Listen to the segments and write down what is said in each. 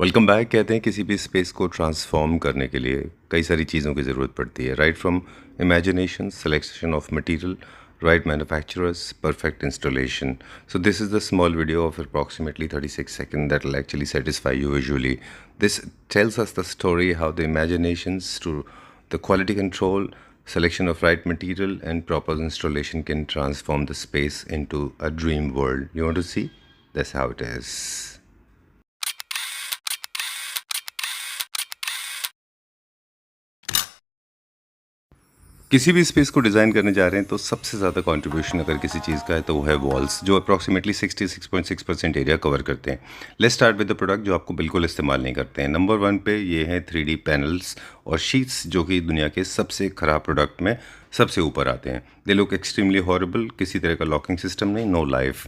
Welcome back. कहते हैं किसी भी स्पेस को ट्रांसफॉर्म करने के लिए कई सारी चीज़ों की ज़रूरत पड़ती है, right from imagination, selection of material, right manufacturers, perfect installation. So this is the small video of approximately 36 seconds that will actually satisfy you visually. This tells us the story how the imaginations to the quality control, selection of right material and proper installation can transform the space into a dream world. You want to see? That's how it is. किसी भी space को design करने जा रहे हैं तो सबसे ज़्यादा कंट्रीब्यूशन अगर किसी चीज़ का है तो वो है वॉल्स, जो अप्रॉक्सीमेटली 66.6% एरिया कवर करते हैं। Let's start with the product जो आपको बिल्कुल इस्तेमाल नहीं करते हैं। नंबर 1 पे ये है 3D पैनल्स और शीट्स, जो कि दुनिया के सबसे ख़राब प्रोडक्ट में सबसे ऊपर आते हैं। दे लुक एक्सट्रीमली हॉरेबल, किसी तरह का लॉकिंग सिस्टम नहीं, नो लाइफ।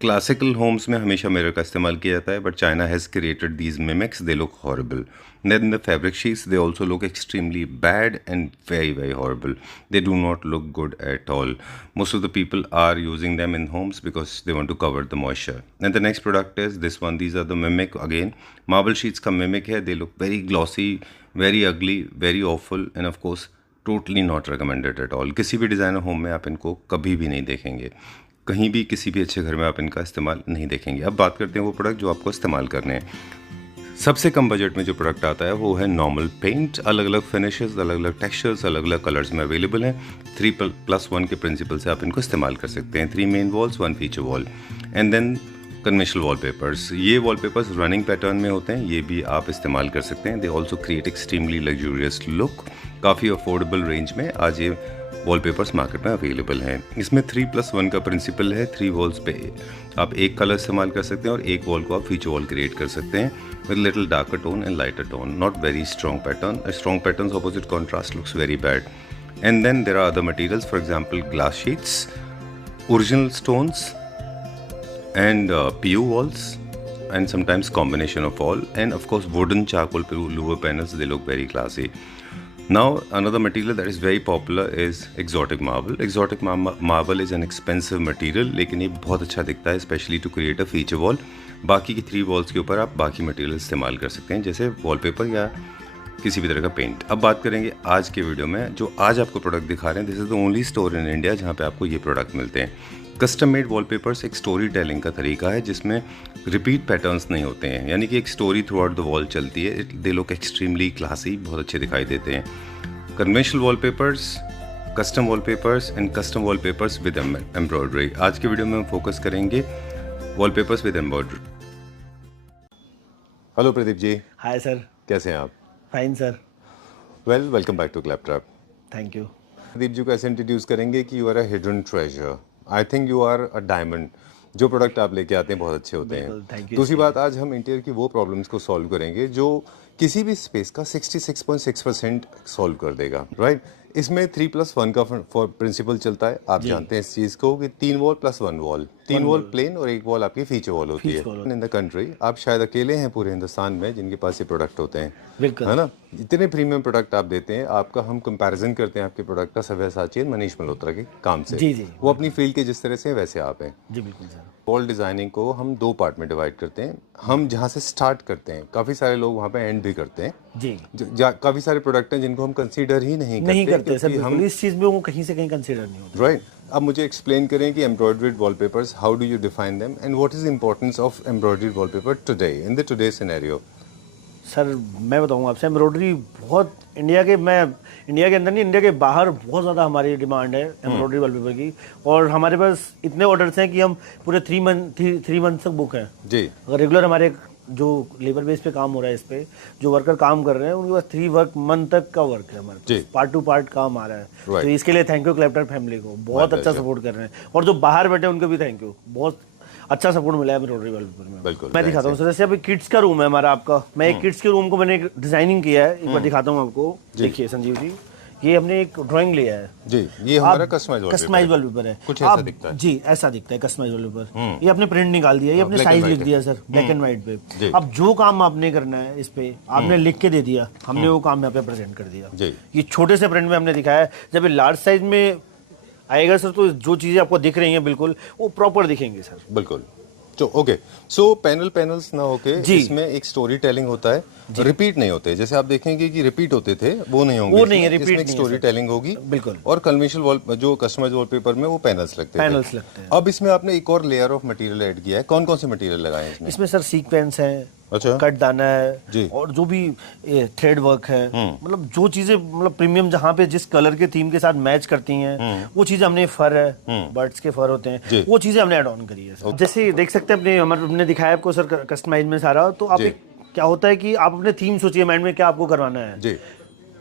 क्लासिकल होम्स में हमेशा मिरर का इस्तेमाल किया जाता है, but China has created these mimics, they look horrible. Then the fabric sheets, they also look extremely bad and very horrible. They do not look good at all. Most of the people are using them in homes because they want to cover the moisture. And the next product is this one. These are the mimic again. Marble sheets का mimic है. They look very glossy, very ugly, very awful, and of course totally not recommended at all. किसी भी designer home में आप इनको कभी भी नहीं देखेंगे, कहीं भी किसी भी अच्छे घर में आप इनका इस्तेमाल नहीं देखेंगे। अब बात करते हैं वो प्रोडक्ट जो आपको इस्तेमाल करने हैं। सबसे कम बजट में जो प्रोडक्ट आता है वो है नॉर्मल पेंट। अलग अलग फिनिशेस, अलग अलग टेक्सचर्स, अलग अलग कलर्स में अवेलेबल हैं। 3+1 के प्रिंसिपल से आप इनको इस्तेमाल कर सकते हैं। 3 main walls, 1 feature wall, and then conventional wallpapers. ये वॉलपेपर्स रनिंग पैटर्न में होते हैं, ये भी आप इस्तेमाल कर सकते हैं। They also create extremely luxurious look. काफ़ी अफोर्डेबल रेंज में आज ये वॉलपेपर्स मार्केट में अवेलेबल हैं। इसमें 3+1 का प्रिंसिपल है। 3 वॉल्स पे आप एक कलर इस्तेमाल कर सकते हैं और एक वॉल को आप फीचर वॉल क्रिएट कर सकते हैं with little darker tone and lighter tone, not very strong pattern. A strong pattern's opposite contrast looks very bad. And then there are other materials, for example glass sheets, original stones, and PU walls, and sometimes combination of all, and of course wooden charcoal louver panels. They look very classy. Now another material that is very popular is exotic marble. Exotic marble is an expensive material, लेकिन ये बहुत अच्छा दिखता है, especially to create a feature wall. बाकी की 3 walls के ऊपर आप बाकी मटेरियल इस्तेमाल कर सकते हैं, जैसे वॉलपेपर या किसी भी तरह का पेंट। अब बात करेंगे आज के वीडियो में जो आज आपको प्रोडक्ट दिखा रहे हैं। This is the only store in India जहाँ पे आपको ये प्रोडक्ट मिलते हैं। कस्टम मेड वॉलपेपर्स एक स्टोरी टेलिंग का तरीका है जिसमें रिपीट पैटर्न्स नहीं होते हैं, यानी कि एक story through out the wall चलती है। दे लुक एक्सट्रीमली क्लासी, बहुत अच्छे दिखाई देते हैं। Conventional wallpapers, custom wallpapers and custom wallpapers with embroidery. आज के वीडियो में हम फोकस करेंगे wallpapers with embroidery. Hello Pradeep ji. Hi sir, कैसे हैं आप? Fine sir. Well, welcome back to Claptrap. Thank you. Pradeep ji को ऐसे इंट्रोड्यूस करेंगे कि you are a hidden treasure. I think you are a diamond. जो प्रोडक्ट आप लेके आते हैं बहुत अच्छे होते हैं। दूसरी बात, आज हम इंटीरियर की वो प्रॉब्लम्स को सॉल्व करेंगे जो किसी भी स्पेस का 66.6% सॉल्व कर देगा, राइट? इसमें 3+1 का प्रिंसिपल चलता है। आप जानते हैं इस चीज़ को कि 3 wall plus 1 wall, 3 wall plain और 1 वॉल आपकी फीचर वॉल होती है। इन द कंट्री आप शायद अकेले हैं पूरे हिंदुस्तान में जिनके पास ये प्रोडक्ट होते हैं, है ना? इतने प्रीमियम प्रोडक्ट आप देते हैं। आपका हम कंपैरिजन करते हैं आपके प्रोडक्ट का सव्यसाची और मनीष मल्होत्रा के काम से। जी। वो अपनी फील्ड के जिस तरह से वैसे आप हैं। जी बिल्कुल सर। वॉल डिज़ाइनिंग को हम 2 पार्ट में डिवाइड करते हैं। हम जहाँ से स्टार्ट करते हैं, काफ़ी सारे लोग वहाँ पे एंड भी करते हैं। जी। काफ़ी सारे प्रोडक्ट हैं जिनको हम कंसीडर ही नहीं करते सर, हम इस चीज़ में वो कहीं से कहीं कंसीडर नहीं होते, राइट? अब मुझे एक्सप्लेन करें कि embroidered wallpapers, how do you define them and what is the importance of embroidered wallpaper today in the today scenario? Sir मैं बताऊंगा आपसे, एम्ब्रॉयडरी बहुत इंडिया के अंदर नहीं, इंडिया के बाहर बहुत ज़्यादा हमारी डिमांड है एम्ब्रॉयडरी वॉलपेपर की। और हमारे पास इतने ऑर्डर्स हैं कि हम पूरे 3 मंथ तक बुक हैं जी। अगर रेगुलर हमारे जो लेबर बेस पे काम हो रहा है, इस पे जो वर्कर काम कर रहे हैं उनके पास 3 मंथ तक का वर्क है हमारे पास, पार्ट टू पार्ट काम आ रहा है। तो इसके लिए थैंक यू क्लैपट्रैप फैमिली को, बहुत अच्छा सपोर्ट कर रहे हैं। और जो बाहर बैठे उनको भी थैंक यू, बहुत अच्छा सपोर्ट मिला है एम्ब्रॉयडरी वॉलपेपर में। बिल्कुल, मैं दिखाता हूँ सर। जैसे अभी किड्स का रूम है हमारा, आपका मैं एक किड्स के रूम को मैंने डिजाइनिंग किया है, एक बार दिखाता हूँ आपको। देखिए संजीव जी, ये हमने एक ड्राइंग लिया है जी। ये हमारा कस्टमाइज वॉलपेपर है। कुछ ऐसा दिखता है जी, ऐसा दिखता है कस्टमाइज वॉलपेपर। ये आपने प्रिंट निकाल दिया, ये आपने साइज लिख दिया सर, ब्लैक एंड व्हाइट पे। अब जो काम आपने करना है इस पे आपने लिख के दे दिया, हमने वो काम यहाँ पे प्रेजेंट कर दिया। ये छोटे से प्रिंट में हमने दिखाया है। जब ये लार्ज साइज में आएगा सर तो जो चीजें आपको दिख रही हैं बिल्कुल वो प्रॉपर दिखेंगी सर। बिल्कुल, तो ओके, सो पैनल्स ना होके जी। इसमें एक स्टोरी टेलिंग होता है, रिपीट नहीं होते। जैसे आप देखेंगे कि रिपीट होते थे, वो नहीं होंगे। वो नहीं है, इसमें repeat एक नहीं है, स्टोरी सर। टेलिंग होगी। बिल्कुल। और कन्वेंशनल वॉल जो कस्टमाइज वॉलपेपर में वो पैनल्स लगते पैनल्स लगते हैं। अब इसमें आपने एक और लेयर ऑफ मटेरियल ऐड किया है। कौन कौन से मटेरियल लगाए हैं इसमें? इसमें सर सीक्वेंस है, अच्छा। कट दाना जी। है, और जो भी थ्रेड वर्क है, मतलब जो चीजें मतलब प्रीमियम जहाँ पे जिस कलर के थीम के साथ मैच करती हैं, वो चीजें हमने, फर है, बर्ड्स के फर होते जी। हैं, वो चीजें हमने ऐड ऑन करी है सर। जैसे देख सकते हैं अपने, हमने दिखाया आपको सर कस्टमाइज में सारा। तो आप जी। क्या होता है कि आप अपने थीम सोचिए माइंड में क्या आपको करवाना है, जी।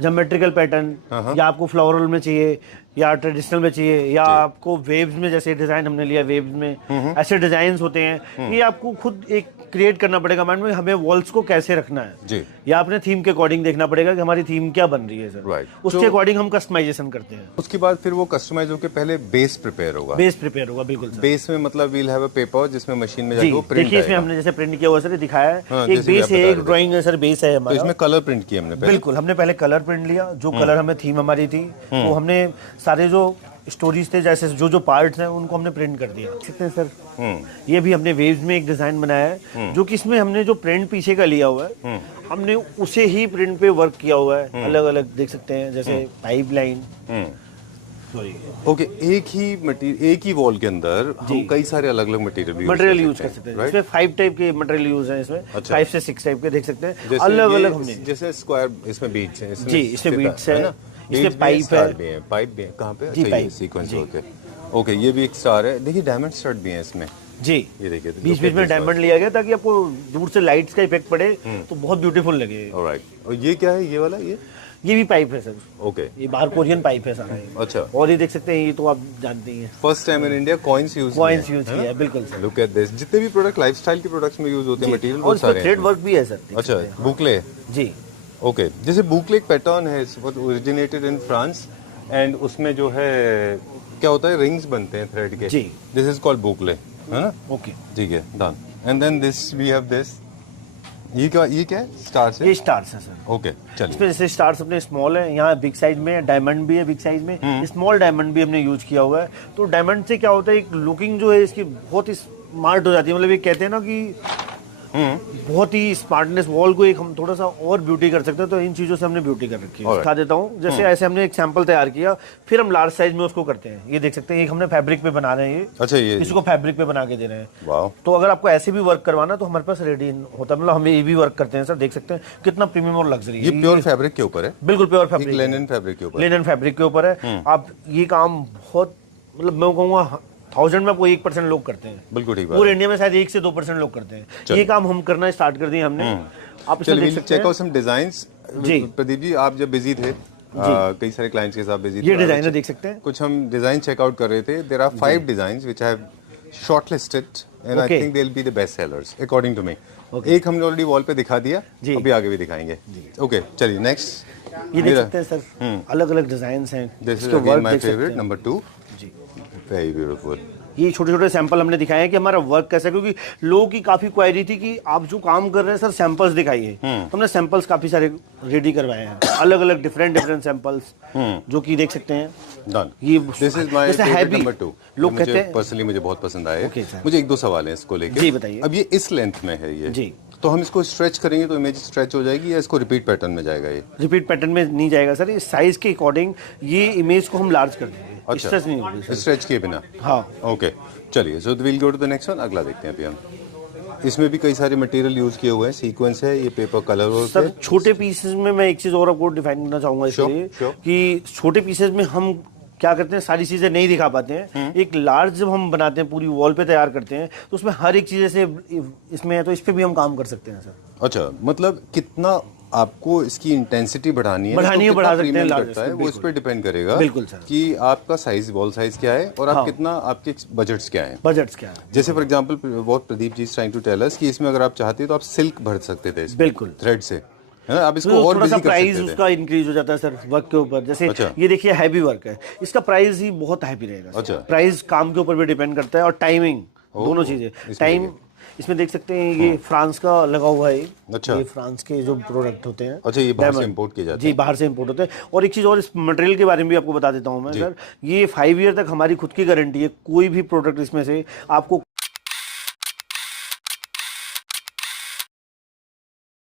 ज्योमेट्रिकल पैटर्न, या आपको फ्लोरल में चाहिए, या ट्रेडिशनल में चाहिए, या आपको वेव्स में, जैसे डिजाइन हमने लिया वेव्स में, ऐसे डिजाइन होते हैं। ये आपको खुद एक क्रिएट करना पड़ेगा माइंड में, हमें वॉल्स को कैसे रखना है जी। या अपने थीम के अकॉर्डिंग देखना पड़ेगा कि हमारी थीम क्या बन रही है सर। Right. उसके अकॉर्डिंग हम कस्टमाइजेशन करते हैं। उसके बाद फिर वो कस्टमाइज होके पहले बेस प्रिपेयर होगा। बेस प्रिपेयर होगा, बिल्कुल सर। बेस में मतलब वील हैव अ पेपर जिसमें मशीन में जी, जाके वो प्रिंट देखिए इसमें आएगा। हमने जैसे प्रिंट किया हुआ सर, दिखाया है। हाँ, एक जैसे भी बेस आप है, बता एक रहे थे। ड्राइंग है सर, बेस है तो हमारा। इसमें कलर प्रिंट किया हमने पहले। बिल्कुल, हमने पहले कलर प्रिंट लिया, जो कलर हमें थीम हमारी थी, वो हमने सारे जो स्टोरीज थे, जैसे जो पार्ट्स हैं, उनको हमने प्रिंट कर दिया। देख सकते हैं सर, ये भी हमने वेव्स में एक डिजाइन बनाया है, जो कि इसमें हमने जो प्रिंट पीछे का लिया हुआ है, हमने उसे ही प्रिंट पे वर्क किया हुआ है। अलग अलग देख सकते हैं, जैसे पाइप लाइन, सॉरी, ओके, एक ही मटेरियल, एक ही वॉल के अंदर हम कई सारे अलग अलग मटेरियल यूज कर सकते हैं। इसमें 5 टाइप के मटेरियल यूज हैं इसमें। अच्छा। 5 से 6 टाइप के देख सकते हैं, जैसे अलग ये- अलग हमने। जैसे स्क्वायर, इसमें बीट्स हैं, जी, इसमें बीट्स है, ना? इसमें बीट्स पाइप भी स्टार है। भी है, पाइप भी है। कहाँ पे? जी, अच्छा, ये पाइप। सीक्वेंस जी। होते हैं। ओके, ये भी एक स्टार है। देखिए डायमंड स्टड भी है इसमें। जी, ये देखिए, बीच बीच में डायमंड लिया गया ताकि आपको दूर से लाइट्स का इफेक्ट पड़े तो बहुत ब्यूटीफुल लगे। ऑलराइट। और ये क्या है, ये वाला? ये भी पाइप है सर, ओके, ये बाहर कोरियन पाइप है सारा ये। अच्छा। और ये देख सकते हैं, ये तो आप जानते ही हैं, first time in India coins use coins use किया है, बिल्कुल सर। Look at this. जितने भी प्रोडक्ट लाइफस्टाइल के प्रोडक्ट्स में यूज होते हैं मटेरियल, और वो इसमें सारे थ्रेड हैं। वर्क भी है सर, देख अच्छा, सकते हैं। बुकले। जी, ओके, जैसे बुकले एक पैटर्न है, ओरिजिनेटेड इन फ्रांस, एंड उसमें जो है क्या होता है, रिंग्स बनते हैं थ्रेड के। जी। दिस इज कॉल्ड बुकले, है ना? ओके। ठीक है, done. And then this we have this. ये क्या है? स्टार्स है। ये स्टार्स है सर। ओके, चलिए। इसमें जैसे स्टार्स अपने स्मॉल है, यहाँ बिग साइज में डायमंड भी है, बिग साइज में स्मॉल डायमंड भी हमने यूज किया हुआ है। तो डायमंड से क्या होता है, एक लुकिंग जो है इसकी बहुत ही स्मार्ट हो जाती है। मतलब ये कहते हैं ना कि बहुत ही स्मार्टनेस, वॉल को एक हम थोड़ा सा और ब्यूटी कर सकते हैं, तो इन चीजों से हमने ब्यूटी कर रखी है। Alright. दिखा देता हूँ, जैसे ऐसे हमने एक सैंपल तैयार किया, फिर हम लार्ज साइज में उसको करते हैं। ये देख सकते हैं, एक हमने फैब्रिक पे बना रहे हैं, ये अच्छा, ये इसको फैब्रिक पे बना के दे रहे हैं। वाह। तो अगर आपको ऐसे भी वर्क करवाना तो हमारे पास रेडी होता है, मतलब हम ये भी वर्क करते हैं सर। देख सकते हैं कितना प्रीमियम और लग्जरी ये प्योर फैब्रिक के ऊपर है, बिल्कुल प्योर एक फैब्रिक, लिनन फैब्रिक के ऊपर। लिनन फैब्रिक के ऊपर है। आप ये काम बहुत, मतलब मैं कहूँगा 1000 में आपको 1% लोग करते हैं। बिल्कुल ठीक बात पूरे है। इंडिया में शायद 1 से 2% लोग करते हैं। चलिए। ये काम हम करना स्टार्ट कर दिए हमने। आप इसमें चलिए, देख सकते चेक हैं, आउट सम डिजाइंस। जी। प्रदीप जी, आप जब बिजी थे, कई सारे क्लाइंट्स के साथ बिजी थे, ये डिजाइनर देख सकते हैं। कुछ हम डिजाइन चेकआउट कर रहे थे। There are 5 designs which I have shortlisted and I Okay. Think they will be the best sellers according to me. एक हमने ऑलरेडी वॉल पे दिखा दिया, जी। अभी आगे भी दिखाएंगे। ओके, चलिए नेक्स्ट। ये देख सकते हैं सर, अलग अलग डिजाइन हैं। दिस इज इसके अगेन वर्क माय देख सकते फेवरेट, हैं। नंबर 2। जी, वेरी ब्यूटीफुल। ये छोटे छोटे सैंपल हमने दिखाए हैं कि हमारा वर्क कैसा है, क्योंकि लोगों की काफी क्वायरी थी कि आप जो काम कर रहे हैं सर, सैंपल्स दिखाइए। तो हमने सैंपल्स काफी सारे रेडी करवाए हैं, अलग अलग डिफरेंट सैंपल्स, जो कि देख सकते हैं। डन। ये दिस इज माय जैसे फेवरेट हैवी नंबर 2। लोग कहते हैं। पर्सनली मुझे बहुत पसंद आया। Okay, sir. मुझे 1-2 सवाल हैं इसको लेके। जी, बताइए। अब ये इस लेंथ में है ये। जी। तो हम इसको स्ट्रेच करेंगे तो इमेज स्ट्रेच हो जाएगी, या इसको रिपीट पैटर्न में जाएगा ये? रिपीट पैटर्न में नहीं जाएगा सर, इस साइज के अकॉर्डिंग ये इमेज को हम लार्ज कर देंगे। अच्छा। स्ट्रेच नहीं होगी सर। स्ट्रेच किए बिना। हाँ, ओके, चलिए, so will go to the next one. अगला देखते हैं अभी हम। इसमें भी कई सारे मटेरियल यूज किए हुए हैं, सीक्वेंस है, ये पेपर कलर वर्क सर है। छोटे पीसेस में मैं एक चीज और आपको डिफाइन करना चाहूंगा Sure, इसलिए sure. कि छोटे पीसेस में हम क्या करते हैं, सारी चीजें नहीं दिखा पाते हैं। एक लार्ज जब हम बनाते हैं, पूरी वॉल पे तैयार करते हैं, तो उसमें हर एक चीज जैसे इसमें है, तो इस पे भी हम काम कर सकते हैं सर। अच्छा, मतलब कितना आपको इसकी इंटेंसिटी बढ़ानी है, बढ़ानी है, तो बढ़ा कितना सकते हैं premium large करता है, इसको, वो इस पर डिपेंड करेगा। बिल्कुल सर। कि आपका साइज, वॉल साइज क्या है, और आप हाँ। कितना, आपके बजट्स क्या है। बजट्स क्या है? जैसे for example what Pradeep ji is trying to tell us कि इसमें अगर आप चाहते हैं तो आप सिल्क भर सकते थे इसमें, बिल्कुल। थ्रेड से, है ना? आप इसको तो और थोड़ा सा बिजी कर प्राइस सकते थे। उसका इंक्रीज हो जाता है सर वर्क के ऊपर। जैसे अच्छा। ये देखिए हैवी वर्क है, इसका प्राइस ही बहुत हैवी रहेगा सर। अच्छा। प्राइस काम के ऊपर भी डिपेंड करता है, और टाइमिंग, दोनों चीजें। इसमें टाइम, इसमें देख सकते हैं ये फ्रांस का लगा हुआ है। अच्छा। ये फ्रांस के जो प्रोडक्ट होते हैं। अच्छा, ये बाहर से Diamond। इंपोर्ट किए जाते जी, बाहर से इंपोर्ट होते हैं। और एक चीज और, इस मटेरियल के बारे में भी आपको बता देता हूँ मैं सर, ये 5 ईयर तक हमारी खुद की गारंटी है। कोई भी प्रोडक्ट इसमें से आपको